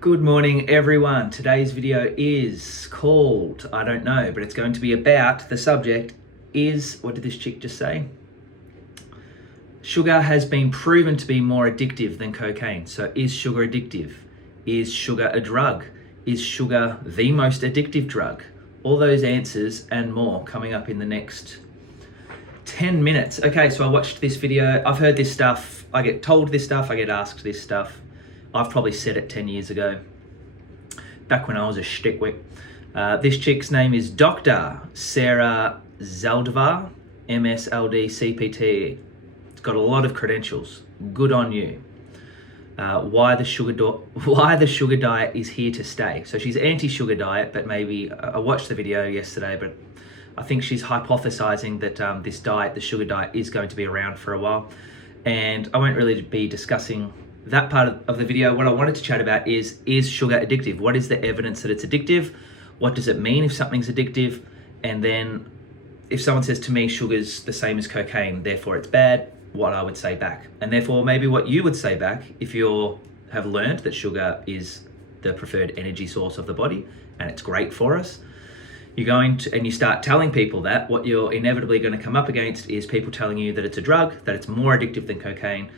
Good morning, everyone. Today's video is called, I don't know, but it's going to be about, the subject is, what did this chick just say? Sugar has been proven to be more addictive than cocaine. So is sugar addictive? Is sugar a drug? Is sugar the most addictive drug? All those answers and more coming up in the next 10 minutes. Okay, so I watched this video. I've heard this stuff. I get told this stuff. I get asked this stuff. I've probably said it 10 years ago, back when I was a shtickwick. This chick's name is Dr. Sarah Zaldivar, MSLD CPT. It's got a lot of credentials. Good on you. Why the sugar diet is here to stay. So she's anti-sugar diet, but maybe I watched the video yesterday, but I think she's hypothesizing that this diet, the sugar diet, is going to be around for a while. And I won't really be discussing that part of the video. What I wanted to chat about is sugar addictive? What is the evidence that it's addictive? What does it mean if something's addictive? And then if someone says to me, sugar's the same as cocaine, therefore it's bad, what I would say back. And therefore maybe what you would say back if you have learned that sugar is the preferred energy source of the body and it's great for us. You're going to, and you start telling people that, what you're inevitably going to come up against is people telling you that it's a drug, that it's more addictive than cocaine.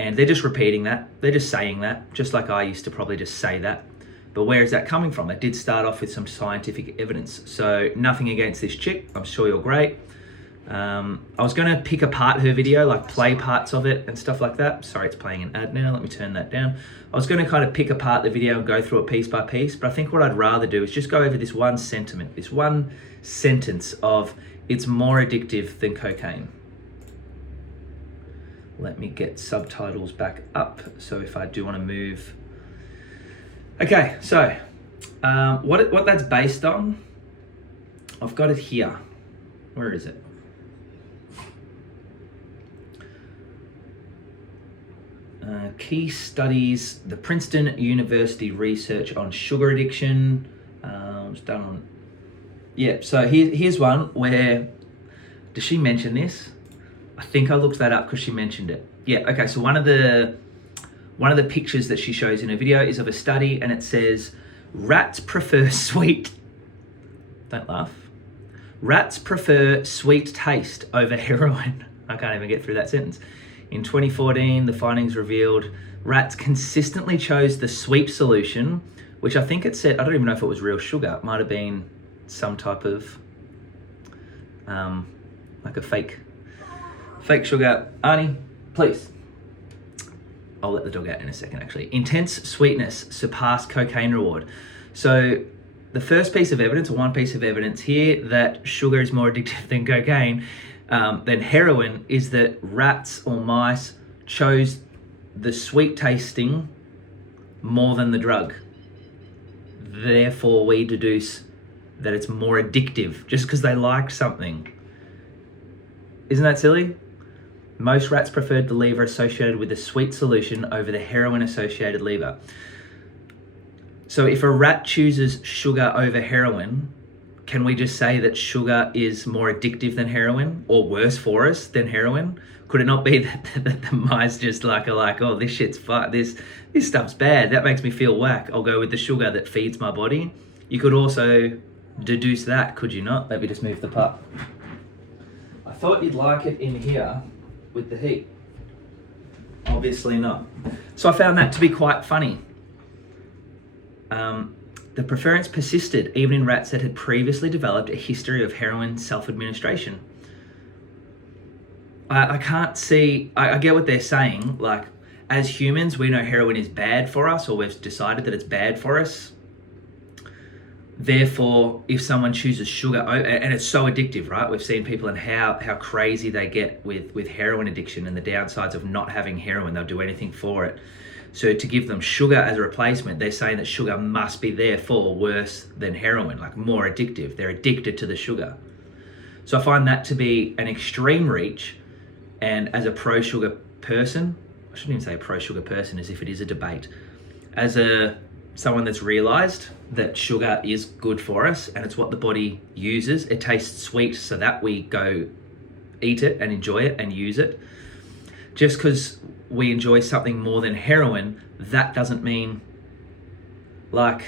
And they're just repeating that. They're just saying that, just like I used to probably just say that. But where is that coming from? It did start off with some scientific evidence. So nothing against this chick. I'm sure you're great. I was going to pick apart her video, like play parts of it and stuff like that. Sorry, it's playing an ad now. Let me turn that down. I was going to kind of pick apart the video and go through it piece by piece. But I think what I'd rather do is just go over this one sentiment, this one sentence of it's more addictive than cocaine. Let me get subtitles back up. So if I do want to move. Okay, so what that's based on, I've got it here. Where is it? Key studies, the Princeton University research on sugar addiction. It's done on, yeah, so here's one where, does she mention this? I think I looked that up because she mentioned it. Yeah, okay, so one of the pictures that she shows in her video is of a study and it says, rats prefer sweet, don't laugh, rats prefer sweet taste over heroin. I can't even get through that sentence. In 2014, the findings revealed rats consistently chose the sweet solution, which I think it said, I don't even know if it was real sugar. It might have been some type of, like a fake sugar. Arnie, please. I'll let the dog out in a second, actually. Intense sweetness surpassed cocaine reward. So the first piece of evidence, or one piece of evidence here, that sugar is more addictive than cocaine, than heroin, is that rats or mice chose the sweet tasting more than the drug. Therefore, we deduce that it's more addictive just because they liked something. Isn't that silly? Most rats preferred the lever associated with the sweet solution over the heroin-associated lever. So if a rat chooses sugar over heroin, can we just say that sugar is more addictive than heroin, or worse for us than heroin? Could it not be that the mice just are like, oh, this shit's fun, this stuff's bad, that makes me feel whack, I'll go with the sugar that feeds my body? You could also deduce that, could you not? Let me just move the pup. I thought you'd like it in here with the heat. Obviously not. So I found that to be quite funny. The preference persisted even in rats that had previously developed a history of heroin self-administration. I can't see, I get what they're saying, like, as humans, we know heroin is bad for us, or we've decided that it's bad for us. Therefore, if someone chooses sugar, and it's so addictive, right? We've seen people and how crazy they get with heroin addiction and the downsides of not having heroin. They'll do anything for it. So to give them sugar as a replacement, they're saying that sugar must be therefore worse than heroin, like more addictive. They're addicted to the sugar. So I find that to be an extreme reach. And as a pro-sugar person, I shouldn't even say a pro-sugar person as if it is a debate. As someone that's realized that sugar is good for us and it's what the body uses. It tastes sweet so that we go eat it and enjoy it and use it. Just because we enjoy something more than heroin, that doesn't mean Like,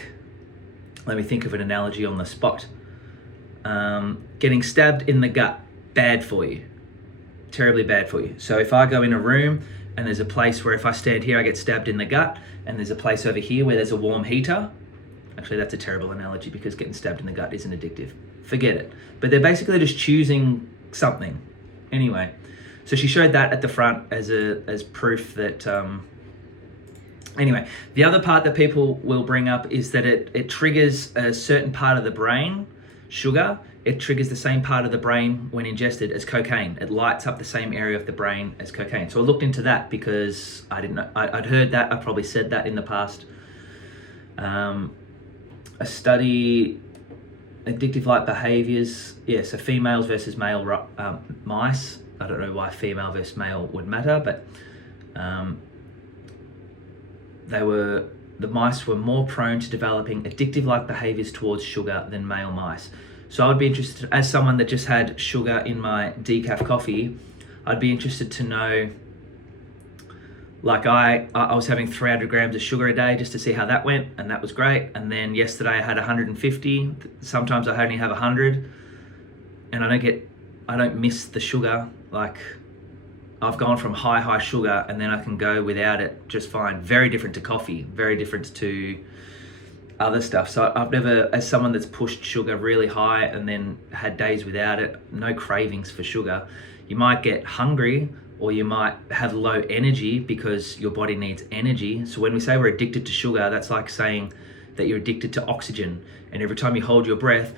let me think of an analogy on the spot. Getting stabbed in the gut, bad for you. Terribly bad for you. So if I go in a room and there's a place where if I stand here I get stabbed in the gut, and there's a place over here where there's a warm heater. Actually, that's a terrible analogy because getting stabbed in the gut isn't addictive. Forget it. But they're basically just choosing something. Anyway, so she showed that at the front as proof that... Anyway, the other part that people will bring up is that it triggers a certain part of the brain, sugar. It triggers the same part of the brain when ingested as cocaine. It lights up the same area of the brain as cocaine. So I looked into that because I didn't know. I'd heard that. I probably said that in the past. A study, addictive-like behaviors. Yeah, so females versus male mice. I don't know why female versus male would matter, but the mice were more prone to developing addictive-like behaviors towards sugar than male mice. So I would be interested, as someone that just had sugar in my decaf coffee, I'd be interested to know, like I was having 300 grams of sugar a day just to see how that went, and that was great. And then yesterday I had 150. Sometimes I only have 100, and I don't miss the sugar. Like, I've gone from high sugar and then I can go without it just fine. Very different to coffee, very different to other stuff. So I've never, as someone that's pushed sugar really high and then had days without it, no cravings for sugar. You might get hungry or you might have low energy because your body needs energy. So when we say we're addicted to sugar, that's like saying that you're addicted to oxygen. And every time you hold your breath,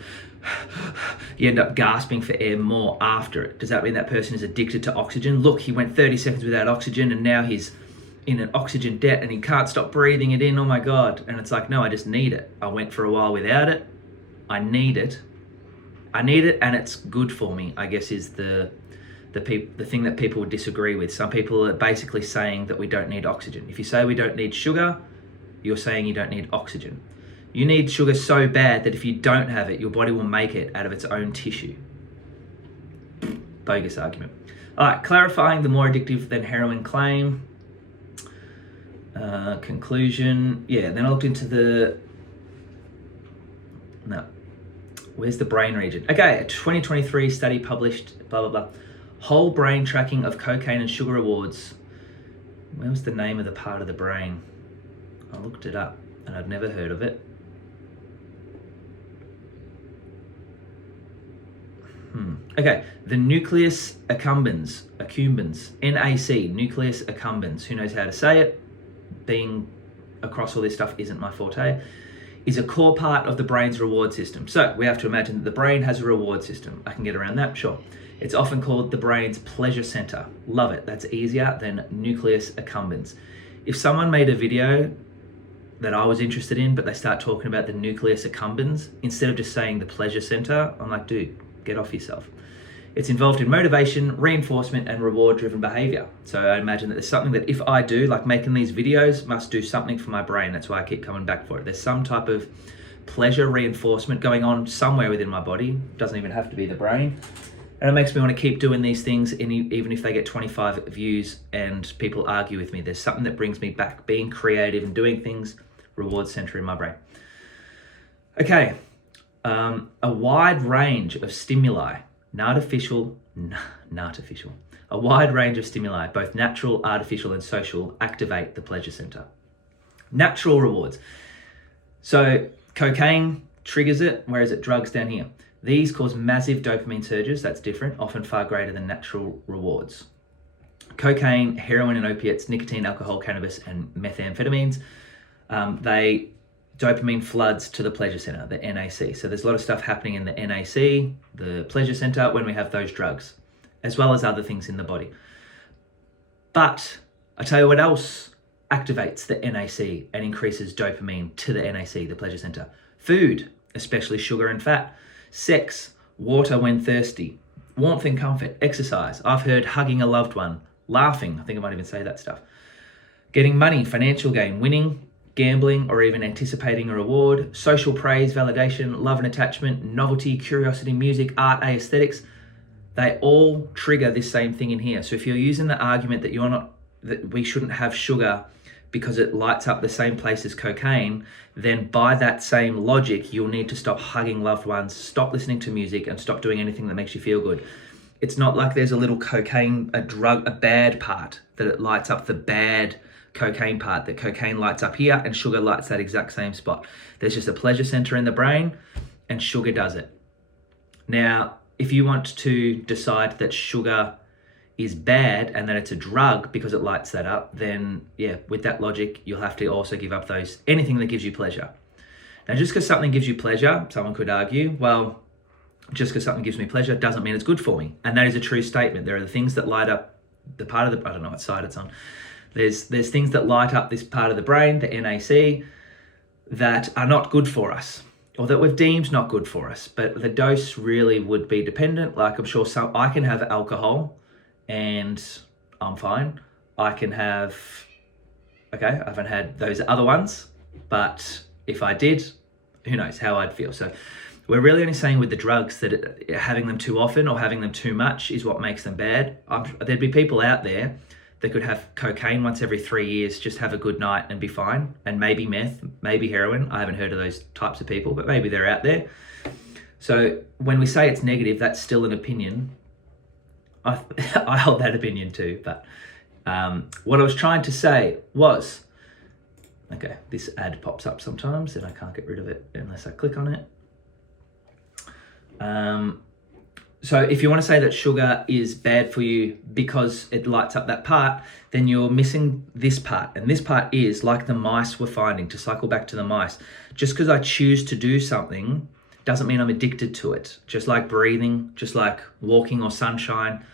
you end up gasping for air more after it. Does that mean that person is addicted to oxygen? Look, he went 30 seconds without oxygen and now he's in an oxygen debt and he can't stop breathing it in. Oh my God. And it's like, no, I just need it. I went for a while without it. I need it. And it's good for me, I guess, is the thing that people would disagree with. Some people are basically saying that we don't need oxygen. If you say we don't need sugar, you're saying you don't need oxygen. You need sugar so bad that if you don't have it, your body will make it out of its own tissue. Bogus argument. All right, clarifying the more addictive than heroin claim. Conclusion. Yeah, then I looked into where's the brain region? Okay, a 2023 study published, blah, blah, blah. Whole brain tracking of cocaine and sugar rewards. Where was the name of the part of the brain? I looked it up and I'd never heard of it. Okay, the nucleus accumbens, NAC, nucleus accumbens, who knows how to say it? Being across all this stuff isn't my forte, is a core part of the brain's reward system. So we have to imagine that the brain has a reward system. I can get around that, sure. It's often called the brain's pleasure center. Love it, that's easier than nucleus accumbens. If someone made a video that I was interested in, but they start talking about the nucleus accumbens, instead of just saying the pleasure center, I'm like, dude, get off yourself. It's involved in motivation, reinforcement, and reward-driven behavior. So I imagine that there's something that if I do, like making these videos, must do something for my brain. That's why I keep coming back for it. There's some type of pleasure reinforcement going on somewhere within my body. It doesn't even have to be the brain. And it makes me want to keep doing these things, even if they get 25 views and people argue with me. There's something that brings me back, being creative and doing things, reward center in my brain. Okay, a wide range of stimuli, a wide range of stimuli, both natural, artificial, and social, activate the pleasure center. Natural rewards. So cocaine triggers it, whereas it drugs down here. These cause massive dopamine surges, that's different, often far greater than natural rewards. Cocaine, heroin and opiates, nicotine, alcohol, cannabis, and methamphetamines, dopamine floods to the pleasure center, the NAC. So there's a lot of stuff happening in the NAC, the pleasure center, when we have those drugs, as well as other things in the body. But I tell you what else activates the NAC and increases dopamine to the NAC, the pleasure center. Food, especially sugar and fat. Sex, water when thirsty. Warmth and comfort, exercise. I've heard hugging a loved one, laughing. I think I might even say that stuff. Getting money, financial gain, winning, gambling, or even anticipating a reward, social praise, validation, love and attachment, novelty, curiosity, music, art, aesthetics, they all trigger this same thing in here. So if you're using the argument that that we shouldn't have sugar because it lights up the same place as cocaine, then by that same logic, you'll need to stop hugging loved ones, stop listening to music, and stop doing anything that makes you feel good. It's not like there's a little cocaine, a drug, a bad part, that it lights up the bad cocaine part, that cocaine lights up here and sugar lights that exact same spot. There's just a pleasure center in the brain, and sugar does it. Now, if you want to decide that sugar is bad and that it's a drug because it lights that up, then yeah, with that logic, you'll have to also give up anything that gives you pleasure. Now, just because something gives you pleasure, someone could argue, well, just because something gives me pleasure doesn't mean it's good for me. And that is a true statement. There are the things that light up the part of I don't know what side it's on. There's things that light up this part of the brain, the NAC, that are not good for us, or that we've deemed not good for us. But the dose really would be dependent. Like, I'm sure I can have alcohol and I'm fine. I haven't had those other ones, but if I did, who knows how I'd feel. So we're really only saying with the drugs that having them too often or having them too much is what makes them bad. There'd be people out there that could have cocaine once every 3 years, just have a good night and be fine, and maybe meth, maybe heroin. I haven't heard of those types of people, but maybe they're out there. So when we say it's negative, that's still an opinion. I hold that opinion too, but what I was trying to say was, okay, this ad pops up sometimes and I can't get rid of it unless I click on it. So if you want to say that sugar is bad for you because it lights up that part, then you're missing this part. And this part is like the mice were finding, to cycle back to the mice. Just because I choose to do something doesn't mean I'm addicted to it. Just like breathing, just like walking or sunshine,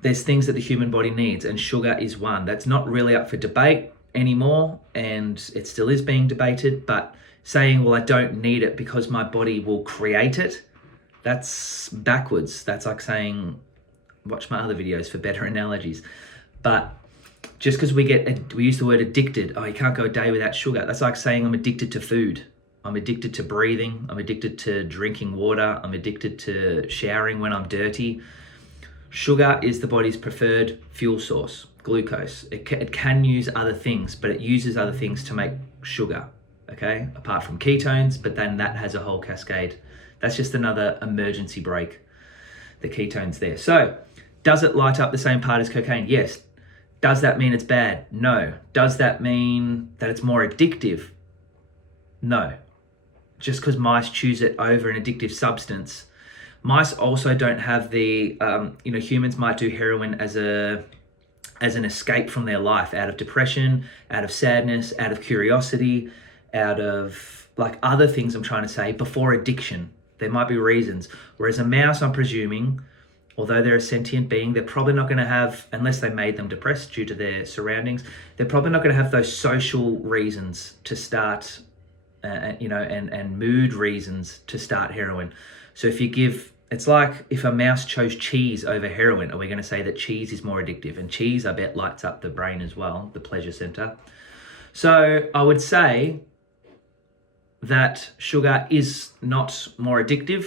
there's things that the human body needs, and sugar is one. That's not really up for debate anymore, and it still is being debated, but saying, well, I don't need it because my body will create it, that's backwards. That's like saying, watch my other videos for better analogies. But just because we use the word addicted, you can't go a day without sugar. That's like saying I'm addicted to food. I'm addicted to breathing. I'm addicted to drinking water. I'm addicted to showering when I'm dirty. Sugar is the body's preferred fuel source, glucose. It can use other things, but it uses other things to make sugar, okay? Apart from ketones, but then that has a whole cascade. That's just another emergency brake, the ketones there. So, does it light up the same part as cocaine? Yes. Does that mean it's bad? No. Does that mean that it's more addictive? No. Just because mice choose it over an addictive substance. Mice also don't have the, humans might do heroin as an escape from their life, out of depression, out of sadness, out of curiosity, out of like other things I'm trying to say, before addiction. There might be reasons. Whereas a mouse, I'm presuming, although they're a sentient being, they're probably not going to have, unless they made them depressed due to their surroundings, they're probably not going to have those social reasons to start, and mood reasons to start heroin. So it's like if a mouse chose cheese over heroin, are we going to say that cheese is more addictive? And cheese, I bet, lights up the brain as well, the pleasure center. So I would say that sugar is not more addictive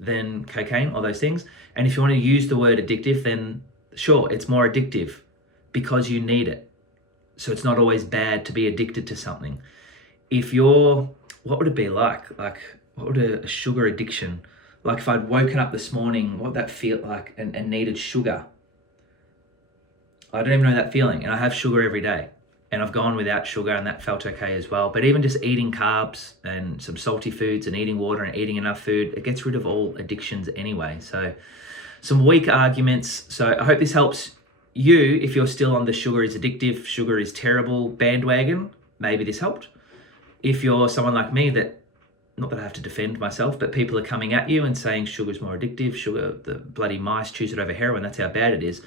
than cocaine or those things. And if you want to use the word addictive, then sure, it's more addictive because you need it. So it's not always bad to be addicted to something. What would it be like? Like, what would a sugar addiction, like if I'd woken up this morning, what would that feel like and needed sugar? I don't even know that feeling. And I have sugar every day. And I've gone without sugar and that felt okay as well. But even just eating carbs and some salty foods and eating water and eating enough food, it gets rid of all addictions anyway. So some weak arguments. So I hope this helps you if you're still on the sugar is addictive, sugar is terrible bandwagon. Maybe this helped. If you're someone like me that, not that I have to defend myself, but people are coming at you and saying sugar is more addictive, sugar, the bloody mice choose it over heroin, that's how bad it is.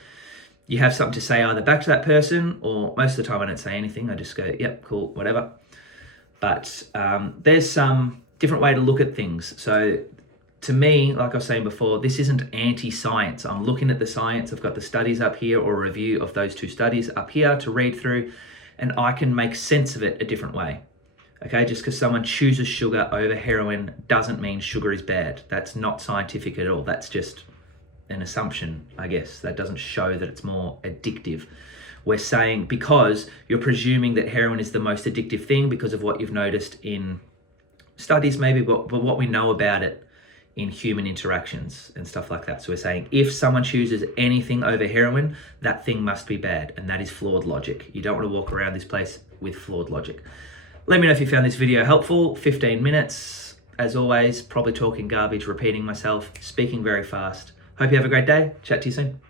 You have something to say either back to that person, or most of the time I don't say anything. I just go, yep, cool, whatever. But there's some different way to look at things. So to me, like I was saying before, this isn't anti-science. I'm looking at the science. I've got the studies up here, or a review of those 2 studies up here to read through, and I can make sense of it a different way. Okay, just because someone chooses sugar over heroin doesn't mean sugar is bad. That's not scientific at all. That's just an assumption, I guess. That doesn't show that it's more addictive. We're saying, because you're presuming that heroin is the most addictive thing because of what you've noticed in studies maybe, but what we know about it in human interactions and stuff like that. So we're saying if someone chooses anything over heroin, that thing must be bad, and that is flawed logic. You don't want to walk around this place with flawed logic. Let me know if you found this video helpful. 15 minutes, as always, probably talking garbage, repeating myself, speaking very fast. Hope you have a great day. Chat to you soon.